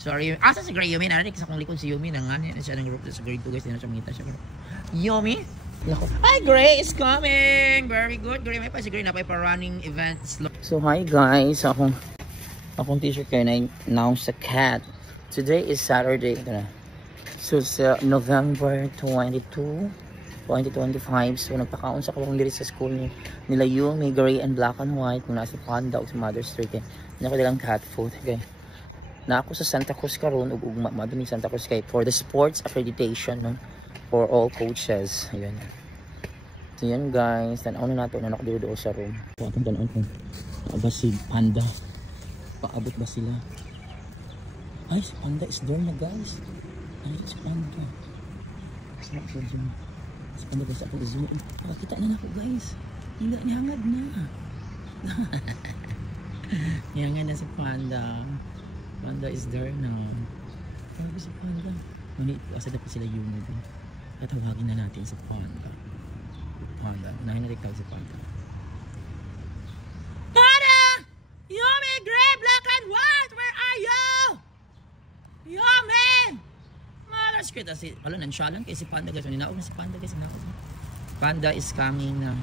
Sorry. Asa si Gray Yumi? Narinig sa kong likod si Yumi. Nanganin na siya ng group sa grade 2 guys. Hindi na siya makita siya. Yumi? Hi, Gray is coming! Very good. Gray, may pa si Gray na pa running events. So, hi guys. Akong t-shirt kayo na now sa cat. Today is Saturday. So, sa November 22, 2025. So, nagpakaon sa kawang diri sa school nila Yumi, Gray, and Black and White. Kung nasa Panda o sa Mother's Street. Hindi ako nilang cat food. Okay. Na ako sa Santa Cruz karon ug ugma maduming Santa Cruz kay for the sports accreditation no for all coaches. Ayun. So yan guys, tan-aw na nato na nakaduro sa room. So atong tan-aw ko. Ba si Panda? Paabot ba sila? Ay, si Panda is there na guys. Ay, si Panda. Si Panda guys, ako zoom. Nakakita na nako guys. Hindi ni hangad na. Hangad na si Panda. Panda is there now. Sabi si Panda. Ngunit, asa dapat sila yung tatawagin na natin sa Panda. Panda. Unahin natin tawag si Panda. Panda! Yumi, Gray, Black and White! Where are you? Yumi! Malas kita si... Wala, nansyalan kay si Panda guys. Ninaog na si Panda guys. Panda is coming na.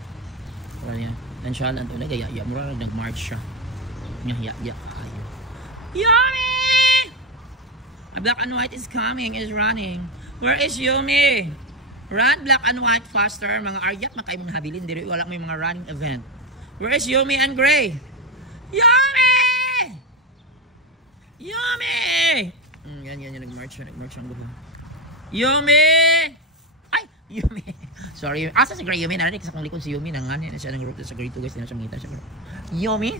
Wala yan. Nansyalan to. Nagaya. Mura nag-march siya. Yaya. Ayaw. Yumi! Black and White is coming, is running. Where is Yumi? Run Black and White faster. Mga aryat, makay mong habilin. Diri wala may mga running event. Where is Yumi and Gray? Yumi! Yumi! Yan, nag-march ang gulo. Yumi! Ay! Yumi! Sorry. Asa si Gray Yumi? Narinig sa kong likod si Yumi. Nanganin na siya ng group sa grade 2 guys. Hindi na siya makita siya. Yumi?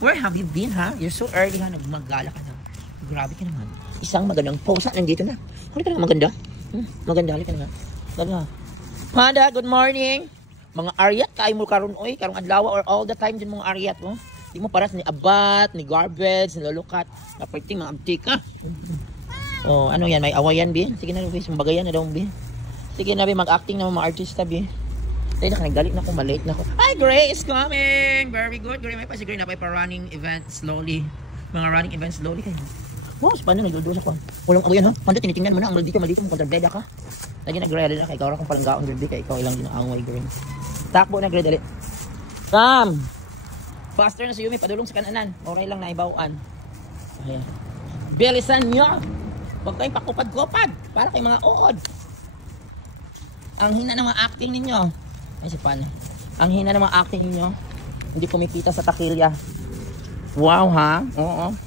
Where have you been, ha? You're so early, ha? Nagmagala ka na. Grabe ka naman. Isang magandang pose. Nandito na. Ano ka na maganda? Maganda. Halika na nga. Daga. Panda, good morning. Mga aryat, kayo mo karon oy. Karong adlaw or all the time din mga aryat. Oh. Di mo paras ni abat, ni garbage, ni lulukat. Napiting mga abtika. Oh, ano yan? May awayan, bi? Sige na, bi. Sumbagayan na daw, bi. Sige na, bi. Mag-acting na mga artista, bi. Dahil nagalit na ako, malate na ako. Hi, Gray is coming! Very good. Gray, may pa si Gray na pa running events slowly. Mga running events slowly kayo. Wow, Panda nagdudusa ko. Walang awayan ha. Panda tinitingnan mo na ang maldito mo kontrabeda ka. Lagi nag-ready na kay ikaw ra kung palanggaon grid kay ikaw ilang ginaangway green. Takbo na grade dali. Come. Faster na si Yumi padulong sa kananan. Oray lang na ibawaan. Ayan. Bilisan nyo. Huwag kayong pakupad-kupad para kay mga uod. Ang hina ng mga acting ninyo. Ay si Panda. Ang hina ng mga acting ninyo. Hindi kumikita sa takilya. Wow ha. Oo.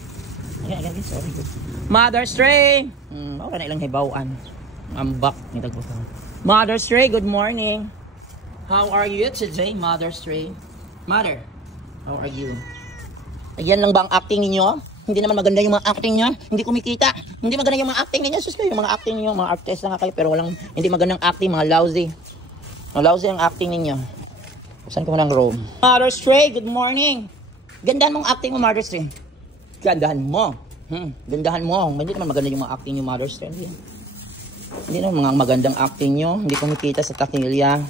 Sorry. Mother Stray. Okay na ilang hibawaan. Ambak. Mother Stray, good morning. How are you today, Mother Stray? Mother, how are you? Ayan lang ba ang acting ninyo? Hindi naman maganda yung mga acting nyo? Hindi kumikita? Hindi maganda yung mga acting ninyo? Sus kayo, yung mga acting ninyo, mga artist na nga kayo, pero walang, hindi magandang acting, mga lousy. Mga lousy ang acting ninyo. Saan ko mo ng room? Mother Stray, good morning. Gandaan mong acting mo, Mother Stray. Gandahan mo. Gandahan mo. Hindi naman maganda yung mga acting nyo, Mother Stray. Hindi naman mga magandang acting nyo. Hindi kumikita sa takilya.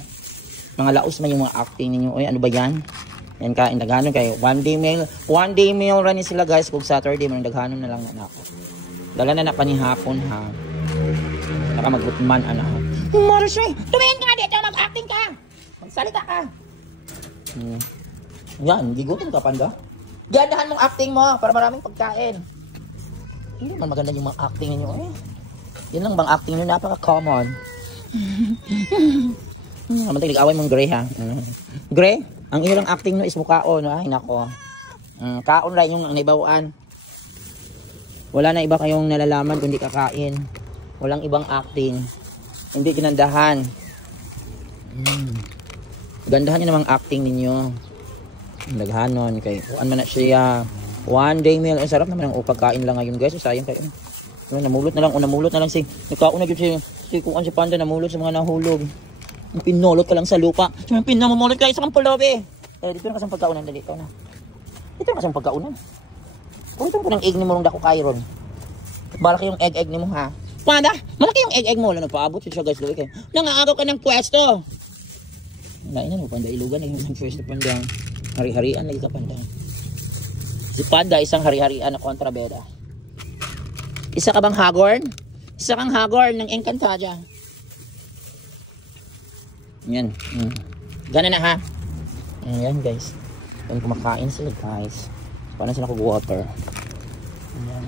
Mga laos man yung mga acting ninyo. Oy, ano ba yan? Yan kain, daghanon kayo. One day meal rin sila guys. Kung Saturday, man daghanon na lang na ako. Dala na panihapon ha. Saka magbutman anak. Mother Stray, tumingin ka nga dito. Mag-acting ka. Magsalita ka. Yan, gigutom ka Panda. Gandahan mong acting mo para maraming pagkain. Hindi naman maganda yung mga acting ninyo. Yan lang bang acting nyo? Napaka-common. Naman away mong Gray ha. Gray, ang ilang acting nyo is mukhaon. Ay nako. Kaon rin yung naibawaan. Wala na iba kayong nalalaman kundi kakain. Walang ibang acting. Hindi ginandahan. Gandahan nyo namang acting ninyo. Naghanon kay kuan man na siya. One day meal. Ang sarap naman ang pagkain lang ngayon guys. Sayang kayo. Namulot na lang si nagkaon na gyud si kuan si Panda namulot sa mga nahulog. Pinulot ka lang sa lupa. Pinamumulot ka sa kampulobe. Dito na kasang pagkaunan dali ikaw na. Dito na kasang pagkaunan. Kulitan ko ng egg ni mo nung dako kayron. Malaki yung egg ni mo ha. Panda, malaki yung egg mo. Wala nagpaabot siya guys. Look, nangaagaw ka ng pwesto. Wala mo Panda ilugan yung pwesto Panda. Hari-harian lagi ka Panda. Si Panda isang hari-harian na kontrabeda. Isa ka bang hagorn? Isa kang hagorn ng Encantadia. Yan. Gana na ha. Ayan guys. Ayan, kumakain sila guys. Paano sila mag-water? Ayan.